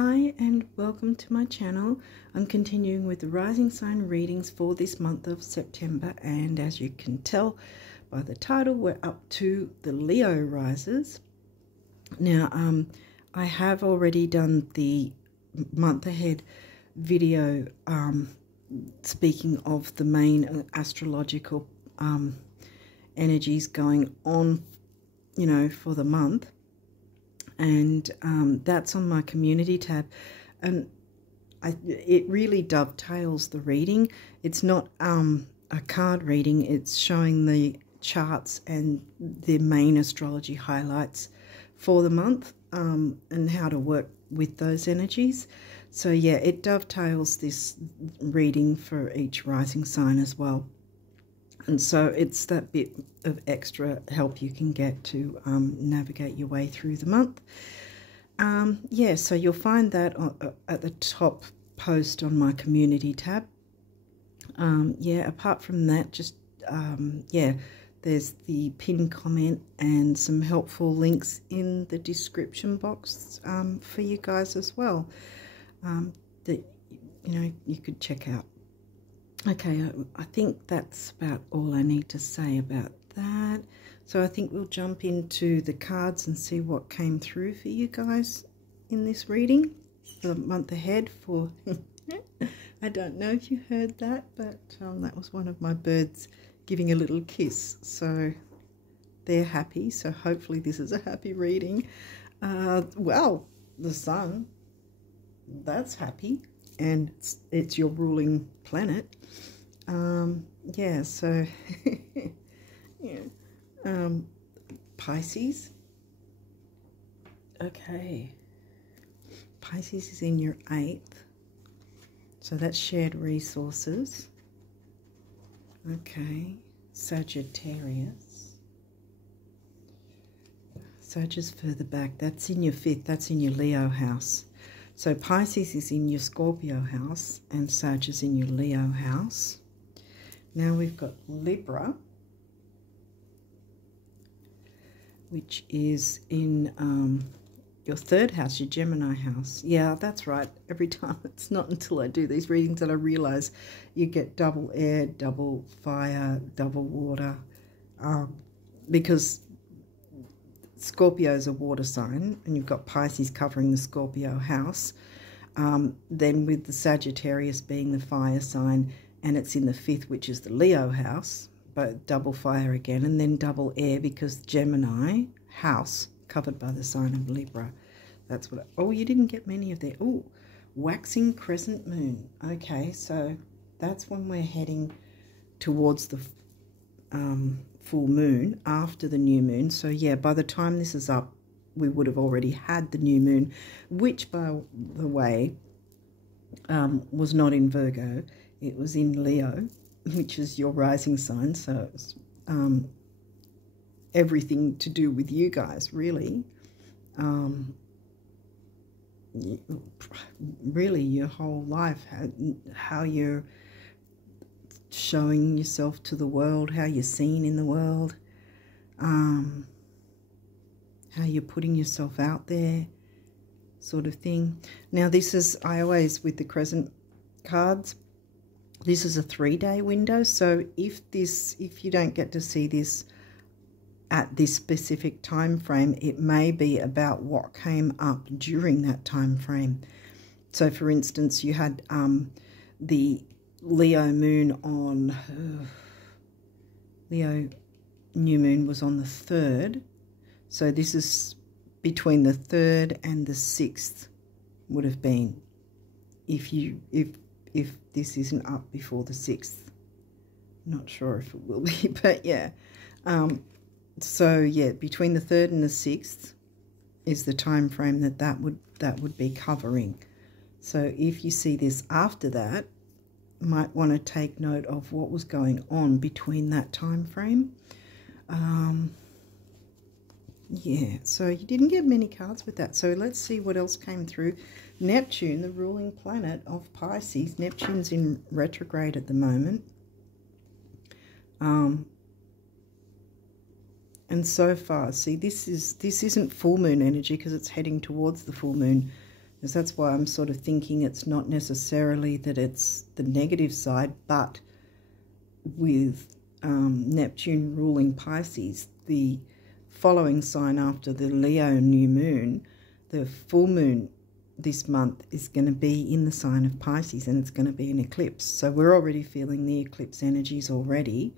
Hi and welcome to my channel. I'm continuing with the rising sign readings for this month of September, and as you can tell by the title, we're up to the Leo rises. Now I have already done the month ahead video speaking of the main astrological energies going on, you know, for the month. And that's on my community tab, and it really dovetails the reading. It's not a card reading, it's showing the charts and the main astrology highlights for the month, and how to work with those energies. So yeah, it dovetails this reading for each rising sign as well. And so it's that bit of extra help you can get to navigate your way through the month. Yeah, so you'll find that at the top post on my community tab. Yeah, apart from that, just, yeah, there's the pinned comment and some helpful links in the description box for you guys as well, that, you know, you could check out. Okay, I think that's about all I need to say about that. So I think we'll jump into the cards and see what came through for you guys in this reading, the month ahead for... I don't know if you heard that, but that was one of my birds giving a little kiss. So they're happy, so hopefully this is a happy reading. Well, the sun, that's happy. And it's your ruling planet. Yeah, so yeah. Pisces. Okay, Pisces is in your 8th, so that's shared resources. Okay, Sagittarius. Sagittarius further back, that's in your 5th, that's in your Leo house. So Pisces is in your Scorpio house and Sag is in your Leo house. Now we've got Libra, which is in your 3rd house, your Gemini house. Yeah, that's right. Every time, it's not until I do these readings that I realize you get double air, double fire, double water, because Scorpio is a water sign, and you've got Pisces covering the Scorpio house. Then with the Sagittarius being the fire sign, and it's in the 5th, which is the Leo house, but double fire again, and then double air because Gemini house covered by the sign of Libra. That's what. Oh, you didn't get many of that. Oh, waxing crescent moon. Okay, so that's when we're heading towards the full moon after the new moon. So yeah, by the time this is up, we would have already had the new moon, which, by the way, was not in Virgo. It was in Leo, which is your rising sign. So it's everything to do with you guys, really. Really your whole life, how you're showing yourself to the world, how you're seen in the world, how you're putting yourself out there, sort of thing. Now this is, I always, with the crescent cards, this is a 3-day window. So if you don't get to see this at this specific time frame, it may be about what came up during that time frame. So for instance, you had the Leo moon on, Leo new moon was on the 3rd. So this is between the 3rd and the 6th would have been, if this isn't up before the 6th. Not sure if it will be, but yeah. So yeah, between the 3rd and the 6th is the time frame that would be covering. So if you see this after that, might want to take note of what was going on between that time frame. Yeah, so you didn't get many cards with that. So let's see what else came through. Neptune, the ruling planet of Pisces. Neptune's in retrograde at the moment. And so far, see, this isn't full moon energy because it's heading towards the full moon. Because that's why I'm sort of thinking it's not necessarily that it's the negative side, but with Neptune ruling Pisces, the following sign after the Leo new moon, the full moon this month is going to be in the sign of Pisces, and it's going to be an eclipse. So we're already feeling the eclipse energies already.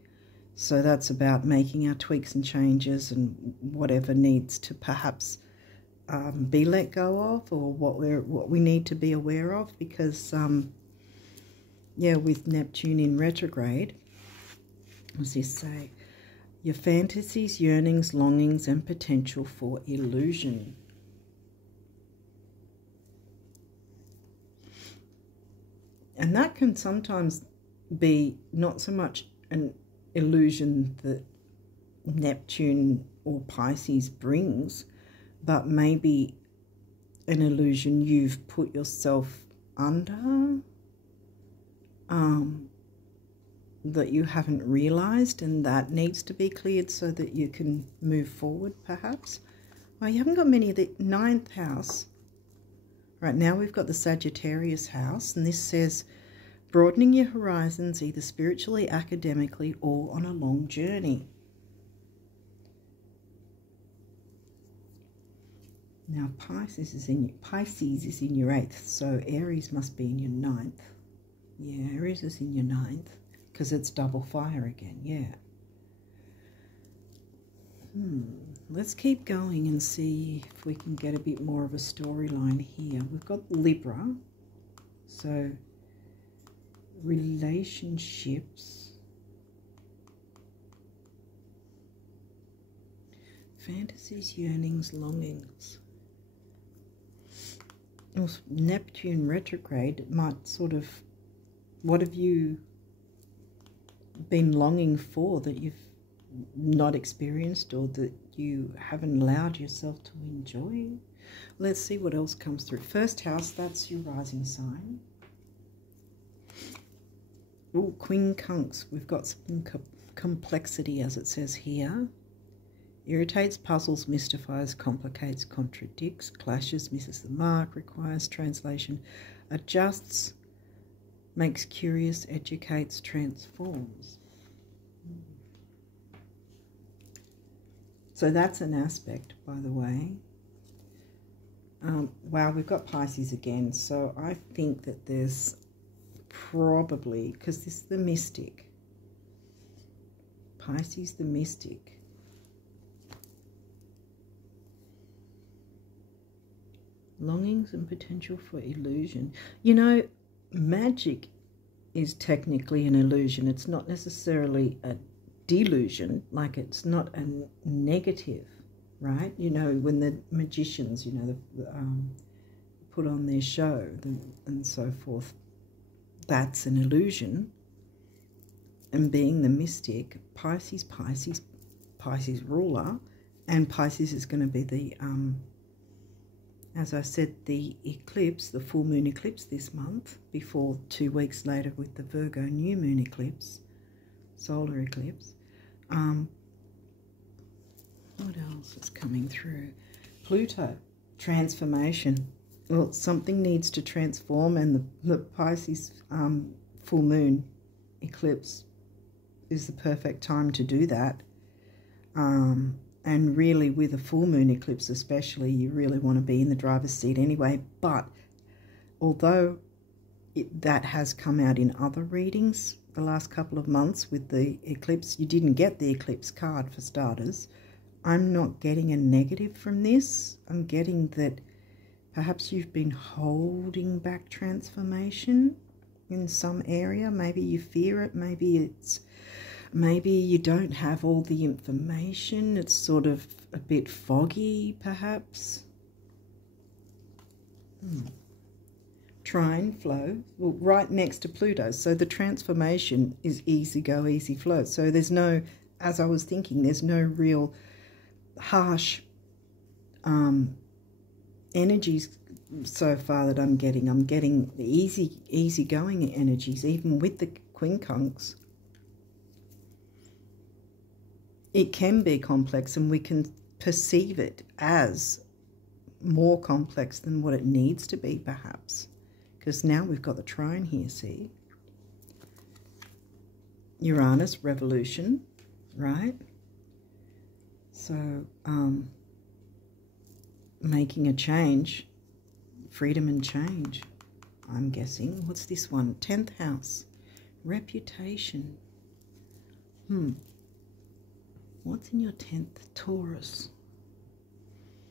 So that's about making our tweaks and changes and whatever needs to perhaps be let go of, or what we need to be aware of, because yeah, with Neptune in retrograde, what does this say? Your fantasies, yearnings, longings, and potential for illusion. And that can sometimes be not so much an illusion that Neptune or Pisces brings, but maybe an illusion you've put yourself under, that you haven't realized, and that needs to be cleared so that you can move forward, perhaps. Well, you haven't got many of the 9th house. Right now we've got the Sagittarius house, and this says broadening your horizons either spiritually, academically, or on a long journey. Now Pisces is in your 8th, so Aries must be in your 9th. Yeah, Aries is in your 9th because it's double fire again, yeah. Let's keep going and see if we can get a bit more of a storyline here. We've got Libra, so relationships, fantasies, yearnings, longings. Also, Neptune retrograde might sort of, what have you been longing for that you've not experienced, or that you haven't allowed yourself to enjoy? Let's see what else comes through. First house, that's your rising sign. Oh, Queen Kunks. We've got some complexity, as it says here. Irritates, puzzles, mystifies, complicates, contradicts, clashes, misses the mark, requires translation, adjusts, makes curious, educates, transforms. So that's an aspect, by the way. Wow, we've got Pisces again. So I think that there's probably, because this is the mystic, Pisces the mystic. Longings and potential for illusion. You know, magic is technically an illusion. It's not necessarily a delusion, like it's not a negative, right? You know, when the magicians, you know, put on their show and so forth, that's an illusion. And being the mystic, Pisces ruler, and Pisces is going to be the as I said, the eclipse, the full moon eclipse this month, before 2 weeks later with the Virgo new moon eclipse, solar eclipse. What else is coming through? Pluto, transformation. Well, something needs to transform, and the Pisces full moon eclipse is the perfect time to do that. And really, with a full moon eclipse especially, you really want to be in the driver's seat anyway. But although that has come out in other readings the last couple of months with the eclipse, you didn't get the eclipse card for starters. I'm not getting a negative from this. I'm getting that perhaps you've been holding back transformation in some area. Maybe you fear it. Maybe you don't have all the information. It's sort of a bit foggy, perhaps. Trine flow, well, right next to Pluto. So the transformation is easy go, easy flow. So there's no, as I was thinking, there's no real harsh energies so far that I'm getting. I'm getting the easy going energies, even with the quincunx. It can be complex, and we can perceive it as more complex than what it needs to be, perhaps. Because now we've got the trine here, see? Uranus, revolution, right? So, making a change, freedom and change, I'm guessing. What's this one? 10th house, reputation. What's in your 10th? Taurus.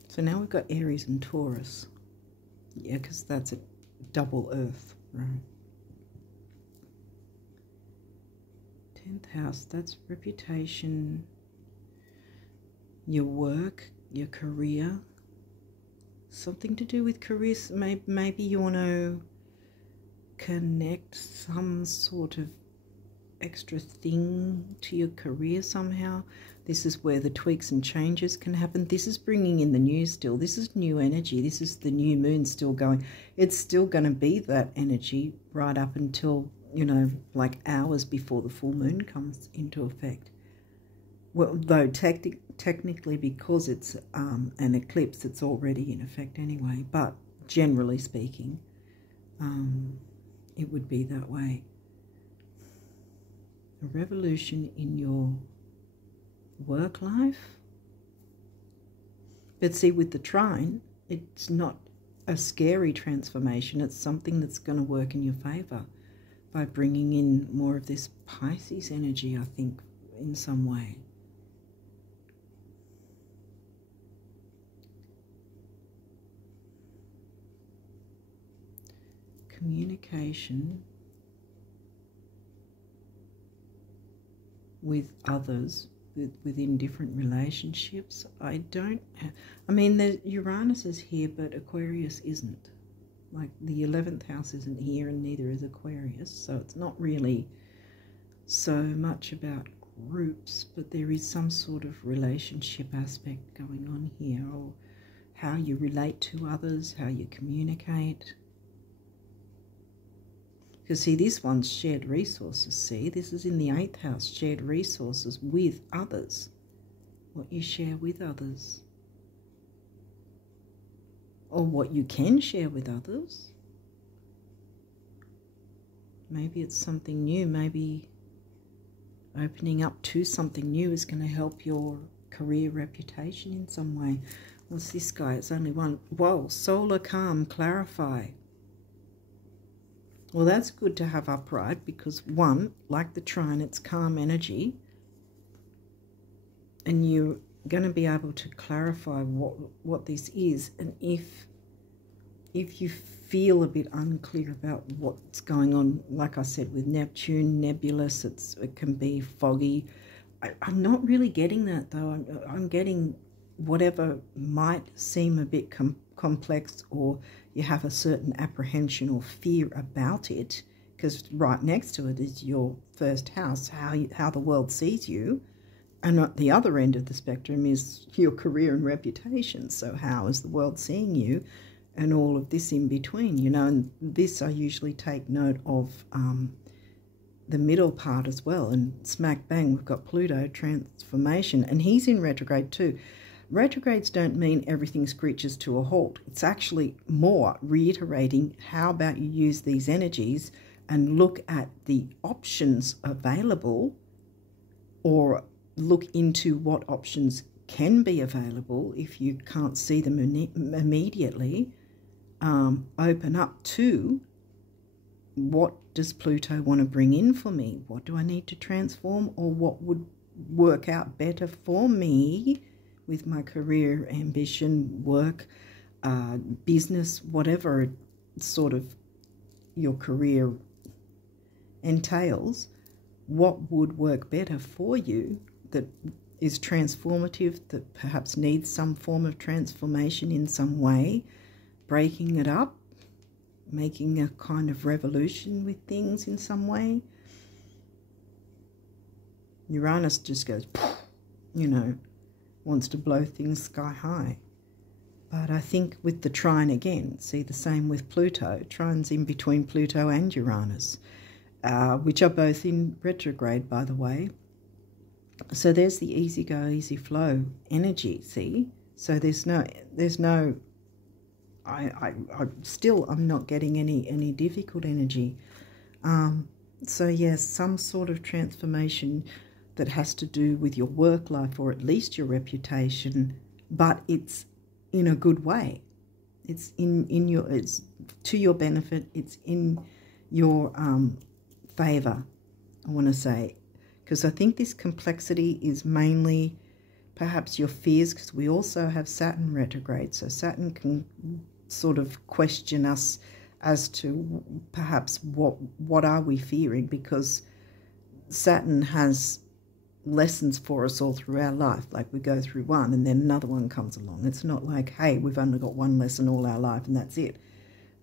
So now we've got Aries and Taurus. Yeah, because that's a double earth, right? 10th house, that's reputation, your work, your career, something to do with careers. Maybe you want to connect some sort of extra thing to your career somehow. This is where the tweaks and changes can happen. This is bringing in the new still. This is new energy. This is the new moon still going. It's still going to be that energy right up until, you know, like hours before the full moon comes into effect. Well, though technically, because it's an eclipse, it's already in effect anyway. But generally speaking, it would be that way. A revolution in your work life. But see, with the trine, it's not a scary transformation. It's something that's going to work in your favour by bringing in more of this Pisces energy, I think, in some way. Communication with others within different relationships. I mean, the Uranus is here, but Aquarius isn't. Like the 11th house isn't here and neither is Aquarius, so it's not really so much about groups, but there is some sort of relationship aspect going on here, or how you relate to others, how you communicate. Because see, this one's shared resources, see? This is in the 8th house, shared resources with others. What you share with others. Or what you can share with others. Maybe it's something new. Maybe opening up to something new is going to help your career reputation in some way. What's this guy? It's only one. Whoa, solar calm, clarify. Well, that's good to have upright because, one, like the trine, it's calm energy. And you're going to be able to clarify what this is. And if you feel a bit unclear about what's going on, like I said, with Neptune, nebulous, it can be foggy. I'm not really getting that, though. I'm getting whatever might seem a bit complex, or you have a certain apprehension or fear about it, because right next to it is your first house, how the world sees you, and at the other end of the spectrum is your career and reputation. So how is the world seeing you, and all of this in between, you know? And this I usually take note of the middle part as well, and smack bang we've got Pluto transformation, and he's in retrograde too. Retrogrades don't mean everything screeches to a halt. It's actually more reiterating how about you use these energies and look at the options available, or look into what options can be available if you can't see them immediately. Open up to, what does Pluto want to bring in for me? What do I need to transform, or what would work out better for me with my career, ambition, work, business, whatever sort of your career entails? What would work better for you that is transformative, that perhaps needs some form of transformation in some way, breaking it up, making a kind of revolution with things in some way? Uranus just goes, you know, wants to blow things sky high. But I think with the trine again, see the same with Pluto. Trine's in between Pluto and Uranus, which are both in retrograde, by the way. So there's the easy go, easy flow energy, see? So there's no I'm not getting any difficult energy. So yes, some sort of transformation that has to do with your work life, or at least your reputation, but it's in a good way. It's it's to your benefit. It's in your favor, I want to say, because I think this complexity is mainly perhaps your fears, because we also have Saturn retrograde. So Saturn can sort of question us as to perhaps what are we fearing, because Saturn has lessons for us all through our life. Like we go through one and then another one comes along. It's not like, hey, we've only got one lesson all our life and that's it.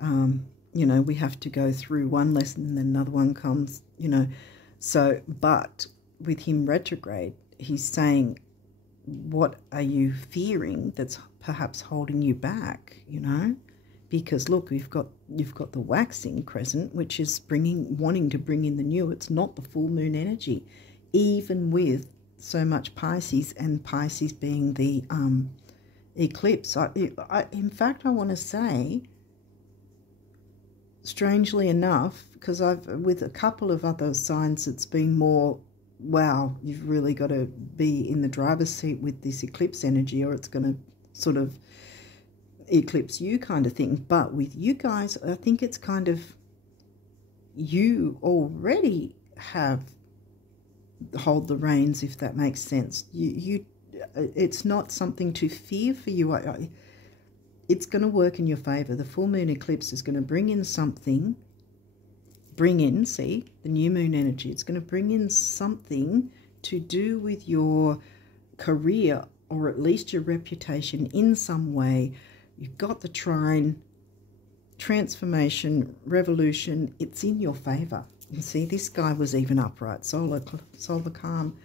You know, we have to go through one lesson and then another one comes, you know. So, but with him retrograde, he's saying, what are you fearing that's perhaps holding you back, you know? Because look, you've got the waxing crescent, which is wanting to bring in the new. It's not the full moon energy, even with so much Pisces, and Pisces being the eclipse. In fact, I want to say, strangely enough, because with a couple of other signs, it's been more, wow, you've really got to be in the driver's seat with this eclipse energy, or it's going to sort of eclipse you kind of thing. But with you guys, I think it's kind of, you already hold the reins, if that makes sense. It's not something to fear for you. It's going to work in your favor. The full moon eclipse is going to bring in something, see, the new moon energy. It's going to bring in something to do with your career, or at least your reputation in some way. You've got the trine, transformation, revolution. It's in your favor. You see, this guy was even upright, solar calm.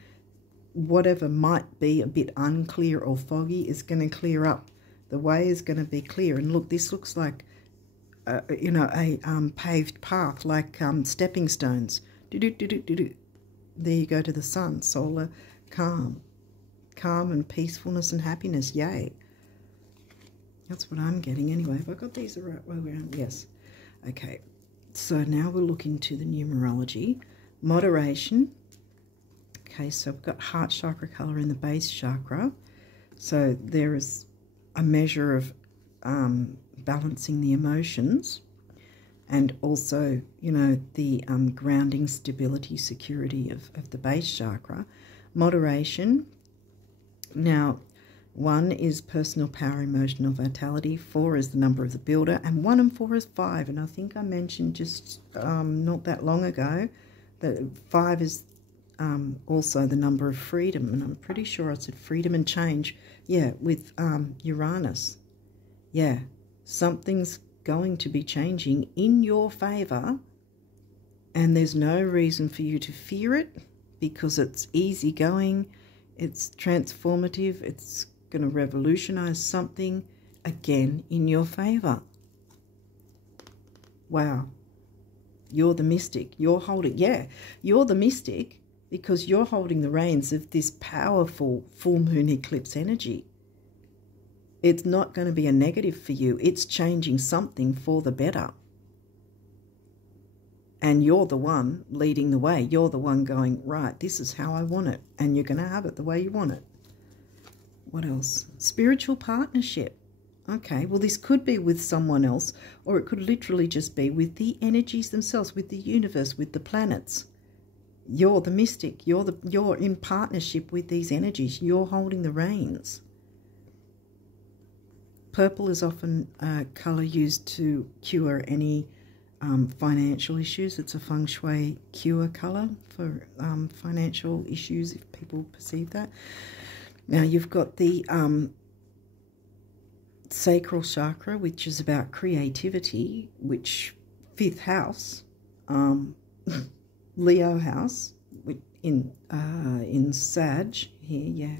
Whatever might be a bit unclear or foggy is going to clear up. The way is going to be clear. And look, this looks like, you know, a paved path, like stepping stones. There you go to the sun. Solar calm and peacefulness and happiness. Yay. That's what I'm getting anyway. Have I got these the right way around? Yes. Okay. So now we'll look into the numerology. Moderation. Okay, so we've got heart chakra color in the base chakra. So there is a measure of balancing the emotions, and also, you know, the grounding, stability, security of the base chakra. Moderation. Now, 1 is personal power, emotional vitality. 4 is the number of the builder, and 1 and 4 is 5. And I think I mentioned just not that long ago that 5 is also the number of freedom, and I'm pretty sure I said freedom and change. Yeah, with Uranus. Yeah, something's going to be changing in your favor, and there's no reason for you to fear it, because it's easygoing, it's transformative, it's going to revolutionize something again in your favor. Wow. You're the mystic. You're the mystic, because you're holding the reins of this powerful full moon eclipse energy. It's not going to be a negative for you. It's changing something for the better. And you're the one leading the way. You're the one going, right, this is how I want it. And you're going to have it the way you want it. What else? Spiritual partnership. Okay, well, this could be with someone else, or it could literally just be with the energies themselves, with the universe, with the planets. You're the mystic. You're in partnership with these energies. You're holding the reins. Purple is often a colour used to cure any financial issues. It's a feng shui cure colour for financial issues, if people perceive that. Now, you've got the sacral chakra, which is about creativity, which 5th house, Leo house, in Sag here,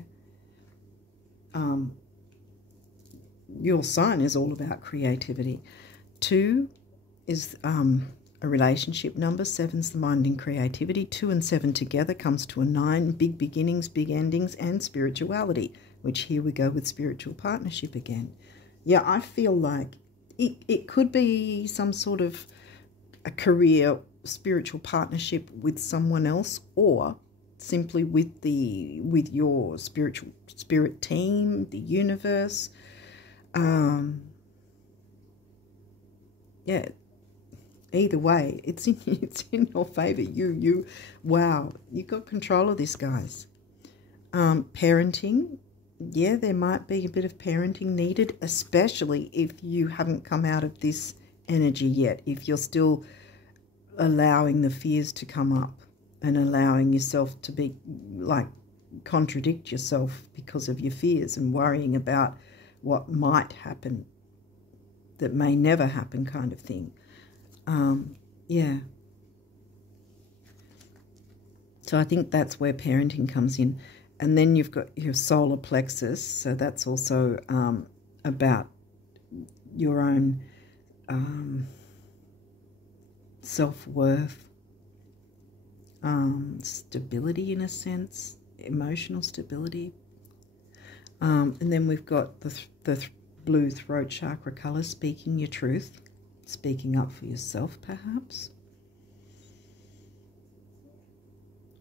yeah. Your sign is all about creativity. 2 is a relationship number. 7's the mind and creativity. 2 and 7 together comes to a 9. Big beginnings, big endings, and spirituality, which here we go with spiritual partnership again. Yeah, I feel like it could be some sort of a career, spiritual partnership with someone else, or simply with your spirit team, the universe. Yeah, either way, it's in your favor. Wow, you got control of this, guys. Parenting, yeah, there might be a bit of parenting needed, especially if you haven't come out of this energy yet, if you're still allowing the fears to come up and allowing yourself to be like contradict yourself because of your fears and worrying about what might happen that may never happen, kind of thing. Yeah. So I think that's where parenting comes in. And then you've got your solar plexus, so that's also about your own self-worth, stability in a sense, emotional stability. And then we've got the blue throat chakra colour, speaking your truth, speaking up for yourself perhaps,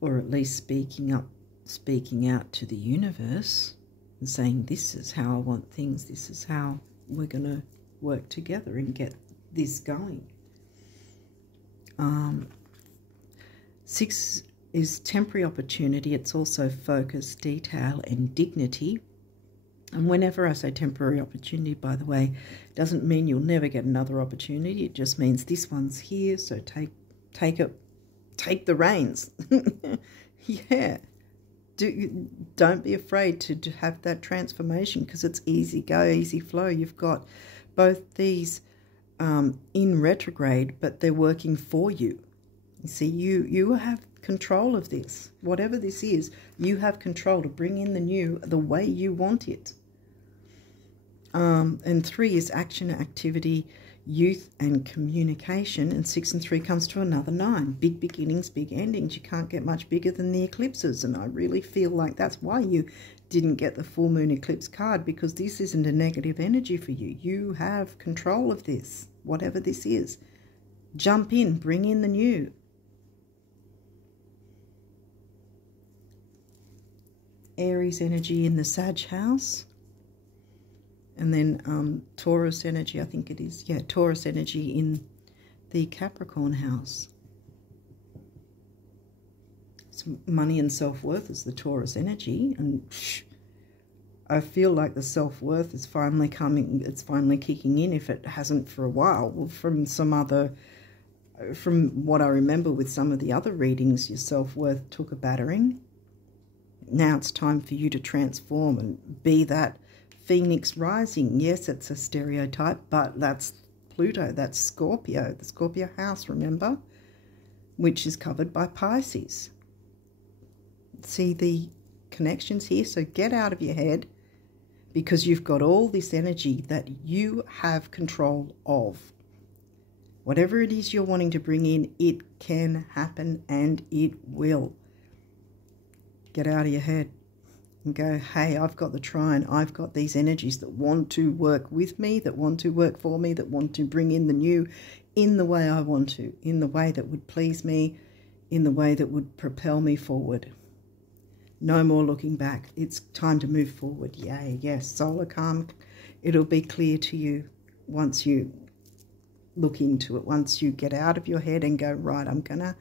or at least speaking out to the universe and saying, this is how I want things, this is how we're going to work together and get this going. 6 is temporary opportunity. It's also focus, detail and dignity. And whenever I say temporary opportunity, by the way, doesn't mean you'll never get another opportunity. It just means this one's here, so take the reins. Yeah. Don't be afraid to have that transformation, because it's easy go, easy flow. You've got both these in retrograde, but they're working for you. You see, you have control of this. Whatever this is, you have control to bring in the new the way you want it. And 3 is action, activity, youth and communication. And 6 and 3 comes to another 9. Big beginnings, big endings. You can't get much bigger than the eclipses. And I really feel like that's why you didn't get the full moon eclipse card, because this isn't a negative energy for you. You have control of this, whatever this is. Jump in, bring in the new. Aries energy in the Sag house. And then Taurus energy, I think it is. Yeah, Taurus energy in the Capricorn house. So money and self-worth is the Taurus energy. And I feel like the self-worth is finally coming. It's finally kicking in, if it hasn't for a while. Well, from what I remember with some of the other readings, your self-worth took a battering. Now it's time for you to transform and be that Phoenix rising. Yes, it's a stereotype, but that's Pluto, that's Scorpio, the Scorpio house, remember, which is covered by Pisces. See the connections here? So get out of your head, because you've got all this energy that you have control of. Whatever it is you're wanting to bring in, it can happen, and it will. Get out of your head and go, hey, I've got the trine. I've got these energies that want to work with me, that want to work for me, that want to bring in the new in the way I want to, in the way that would please me, in the way that would propel me forward. No more looking back. It's time to move forward. Yay, yes, solar calm. It'll be clear to you once you look into it, once you get out of your head and go, right, I'm going to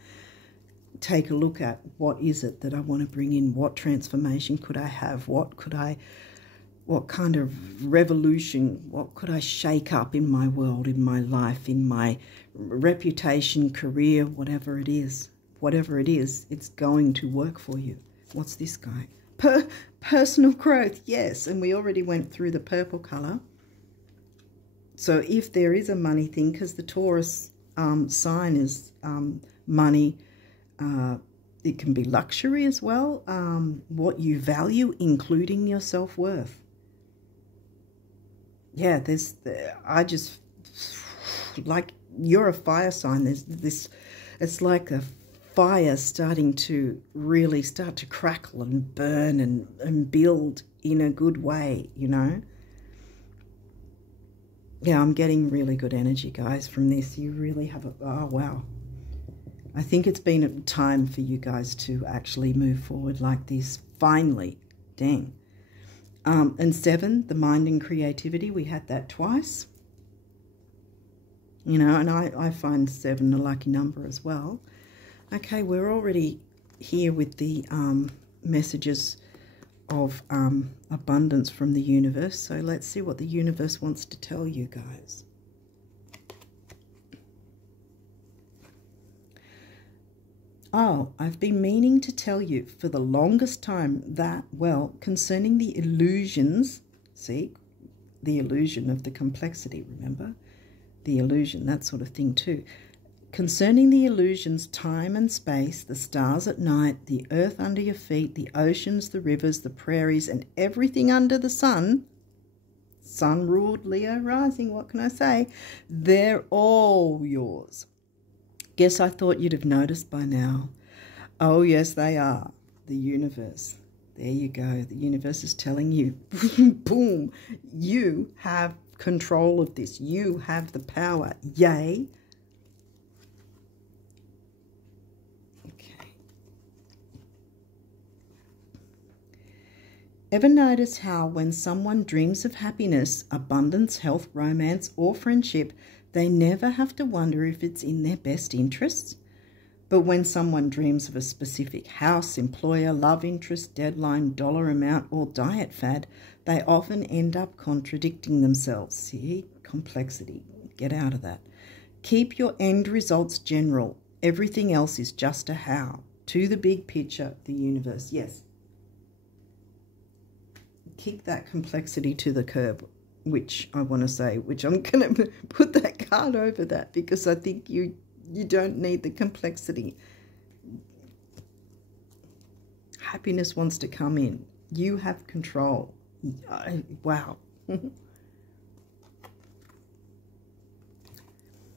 take a look at what is it that I want to bring in, what transformation could I have, what kind of revolution, what could I shake up in my world, in my life, in my reputation, career, whatever it is, it's going to work for you. What's this guy? Personal growth, yes, and we already went through the purple colour. So if there is a money thing, because the Taurus sign is money, it can be luxury as well, what you value, including your self-worth. Yeah, I just, like, you're a fire sign. There's this, it's like a fire starting to really start to crackle and burn and build in a good way, you know. Yeah, I'm getting really good energy, guys, from this. You really have a... Oh, wow. I think it's been time for you guys to actually move forward like this. Finally. Dang. And 7, the mind and creativity. We had that twice. You know, and I find 7 a lucky number as well. Okay, we're already here with the messages of abundance from the universe. So let's see what the universe wants to tell you guys. Oh, I've been meaning to tell you for the longest time that, well, concerning the illusions, see, the illusion of the complexity, remember? The illusion, that sort of thing too. Concerning the illusions, time and space, the stars at night, the earth under your feet, the oceans, the rivers, the prairies, and everything under the sun, sun-ruled Leo rising, what can I say? They're all yours. Guess I thought you'd have noticed by now. Oh, yes, they are. The universe. There you go. The universe is telling you, boom, you have control of this. You have the power. Yay. Okay. Ever notice how when someone dreams of happiness, abundance, health, romance, or friendship, they never have to wonder if it's in their best interests? But when someone dreams of a specific house, employer, love interest, deadline, dollar amount, or diet fad, they often end up contradicting themselves. See? Complexity. Get out of that. Keep your end results general. Everything else is just a how. To the big picture, the universe. Yes. Kick that complexity to the curb, which I want to say, which I'm going to put that card over that because I think you don't need the complexity. Happiness wants to come in. You have control. Wow.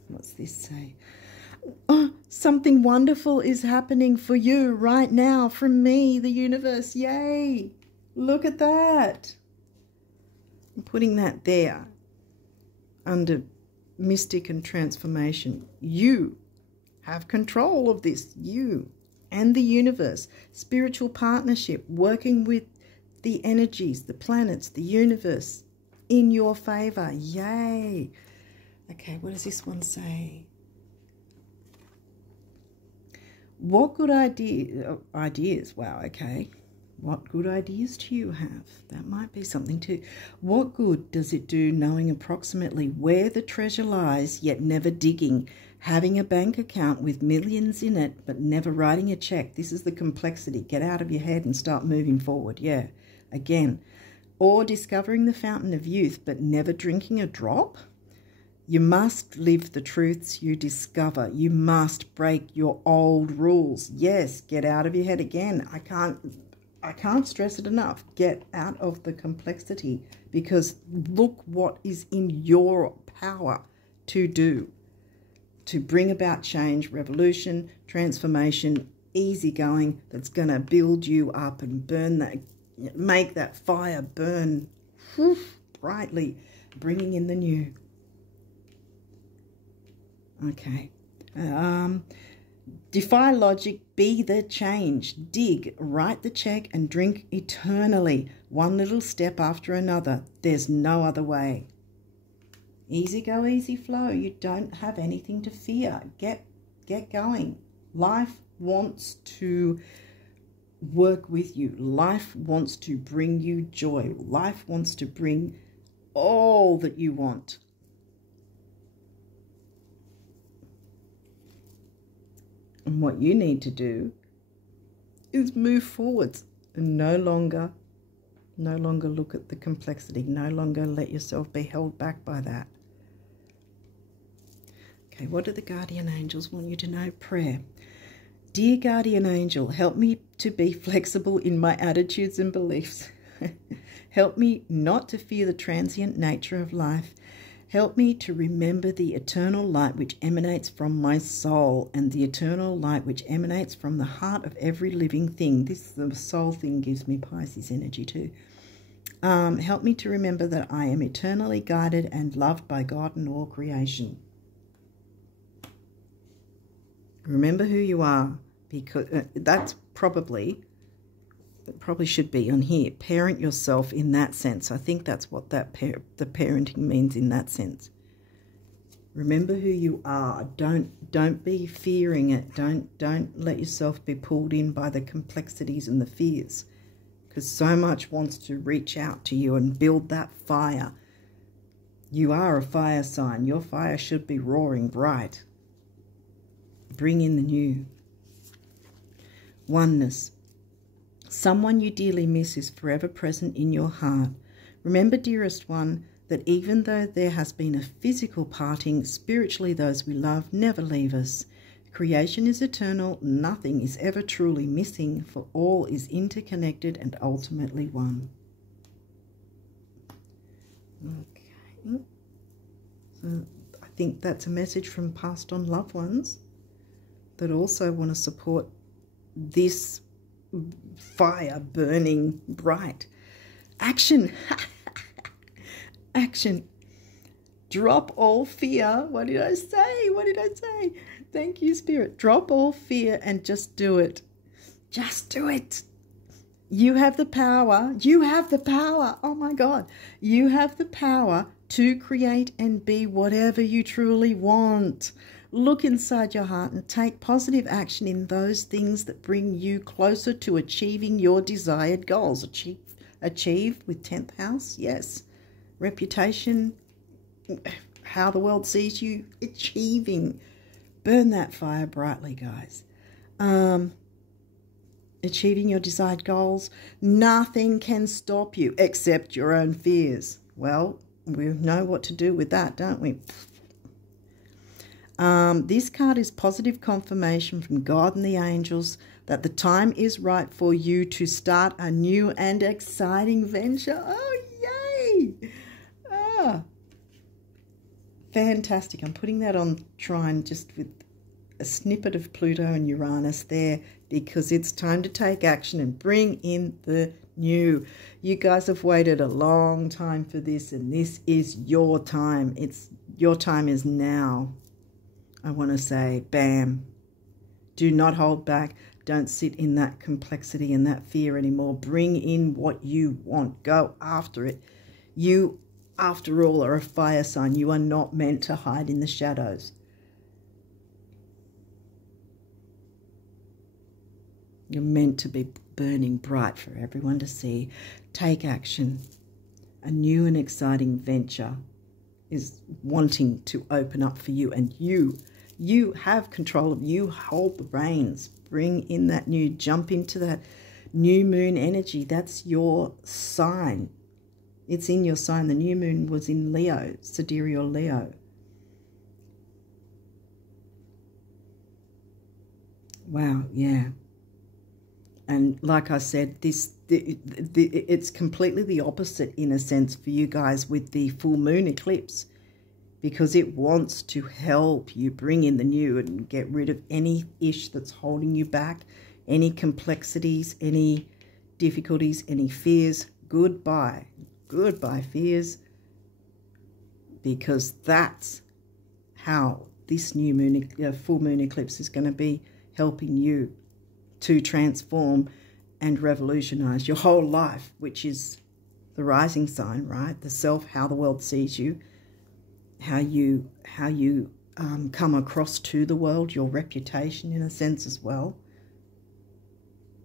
What's this say? Oh, something wonderful is happening for you right now from me, the universe. Yay. Look at that. I'm putting that there under mystic and transformation. You have control of this. You and the universe. Spiritual partnership, working with the energies, the planets, the universe in your favor. Yay. Okay, what does this one say? What good ideas? Wow, okay. What good ideas do you have? That might be something too. What good does it do knowing approximately where the treasure lies, yet never digging? Having a bank account with millions in it, but never writing a check. This is the complexity. Get out of your head and start moving forward. Yeah, again. Or discovering the fountain of youth, but never drinking a drop? You must live the truths you discover. You must break your old rules. Yes, get out of your head again. I can't stress it enough. Get out of the complexity because look what is in your power to do. To bring about change, revolution, transformation, easygoing that's going to build you up and burn that, make that fire burn brightly, bringing in the new. Okay. Defy logic, be the change. Dig, write the check and drink eternally. One little step after another. There's no other way. Easy go, easy flow. You don't have anything to fear. Get going. Life wants to work with you. Life wants to bring you joy. Life wants to bring all that you want. And what you need to do is move forwards and no longer look at the complexity. No longer let yourself be held back by that. Okay, what do the guardian angels want you to know? Prayer. Dear guardian angel, help me to be flexible in my attitudes and beliefs. Help me not to fear the transient nature of life. Help me to remember the eternal light which emanates from my soul and the eternal light which emanates from the heart of every living thing. The soul thing gives me Pisces energy too. Help me to remember that I am eternally guided and loved by God and all creation. Remember who you are, because that's probably should be on here. Parent yourself in that sense. I think that's what the parenting means in that sense. Remember who you are. Don't be fearing it. Don't let yourself be pulled in by the complexities and the fears, because so much wants to reach out to you and build that fire. You are a fire sign. Your fire should be roaring bright. Bring in the new. Oneness. Someone you dearly miss is forever present in your heart. Remember, dearest one, that even though there has been a physical parting, spiritually those we love never leave us. Creation is eternal. Nothing is ever truly missing, for all is interconnected and ultimately one. Okay. So I think that's a message from passed on loved ones that also want to support this fire burning bright. Action. Action. Drop all fear. What did I say? What did I say? Thank you, Spirit. Drop all fear and just do it. Just do it. You have the power. You have the power. Oh my God. You have the power to create and be whatever you truly want. Look inside your heart and take positive action in those things that bring you closer to achieving your desired goals. Achieve with 10th house, yes. Reputation, how the world sees you, achieving. Burn that fire brightly, guys. Achieving your desired goals. Nothing can stop you except your own fears. Well, we know what to do with that, don't we? This card is positive confirmation from God and the angels that the time is right for you to start a new and exciting venture. Oh, yay! Ah, fantastic. I'm putting that on Trine just with a snippet of Pluto and Uranus there, because it's time to take action and bring in the new. You guys have waited a long time for this, and this is your time. Your time is now. I want to say, bam. Do not hold back. Don't sit in that complexity and that fear anymore. Bring in what you want. Go after it. You, after all, are a fire sign. You are not meant to hide in the shadows. You're meant to be burning bright for everyone to see. Take action. A new and exciting venture is wanting to open up for you, and you have control of. You hold the reins. Bring in that new. Jump into that new moon energy. That's your sign. It's in your sign. The new moon was in Leo, sidereal Leo. Wow, yeah. And like I said, it's completely the opposite in a sense for you guys with the full moon eclipse, because it wants to help you bring in the new and get rid of any ish that's holding you back, any complexities, any difficulties, any fears. Goodbye. Goodbye, fears. Because that's how this new moon, full moon eclipse is going to be helping you to transform and revolutionize your whole life, which is the rising sign, right? The self, how the world sees you, how you come across to the world, your reputation in a sense as well.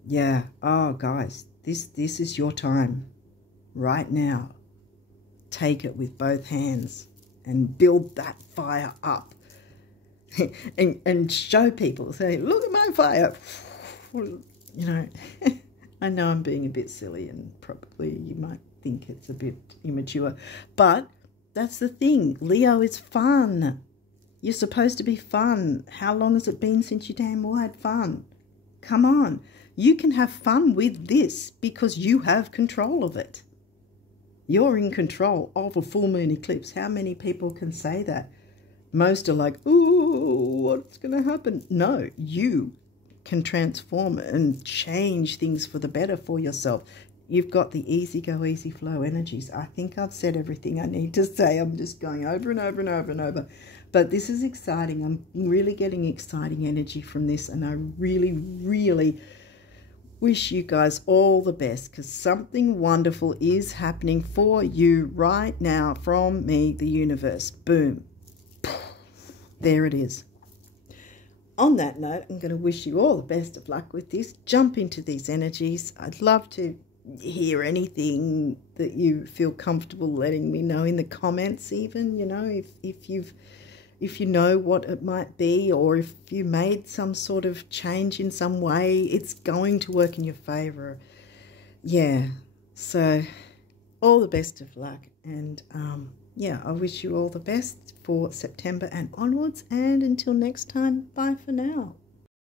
Yeah. Oh, guys, this is your time right now. Take it with both hands and build that fire up and show people, say, look at my fire. You know, I know I'm being a bit silly and probably you might think it's a bit immature, but that's the thing. Leo is fun. You're supposed to be fun. How long has it been since you damn well had fun? Come on. You can have fun with this because you have control of it. You're in control of a full moon eclipse. How many people can say that? Most are like, ooh, what's going to happen? No, you can transform and change things for the better for yourself. you've got the easy go, easy flow energies. I think I've said everything I need to say. I'm just going over and over and over and over. But this is exciting. I'm really getting exciting energy from this, and I really, really wish you guys all the best, because something wonderful is happening for you right now from me, the universe. Boom. There it is. On that note, I'm going to wish you all the best of luck with this. Jump into these energies. I'd love to hear anything that you feel comfortable letting me know in the comments, even, you know, if you know what it might be, or if you made some sort of change in some way, it's going to work in your favor. Yeah, so all the best of luck, and yeah, I wish you all the best for September and onwards, and until next time, bye for now.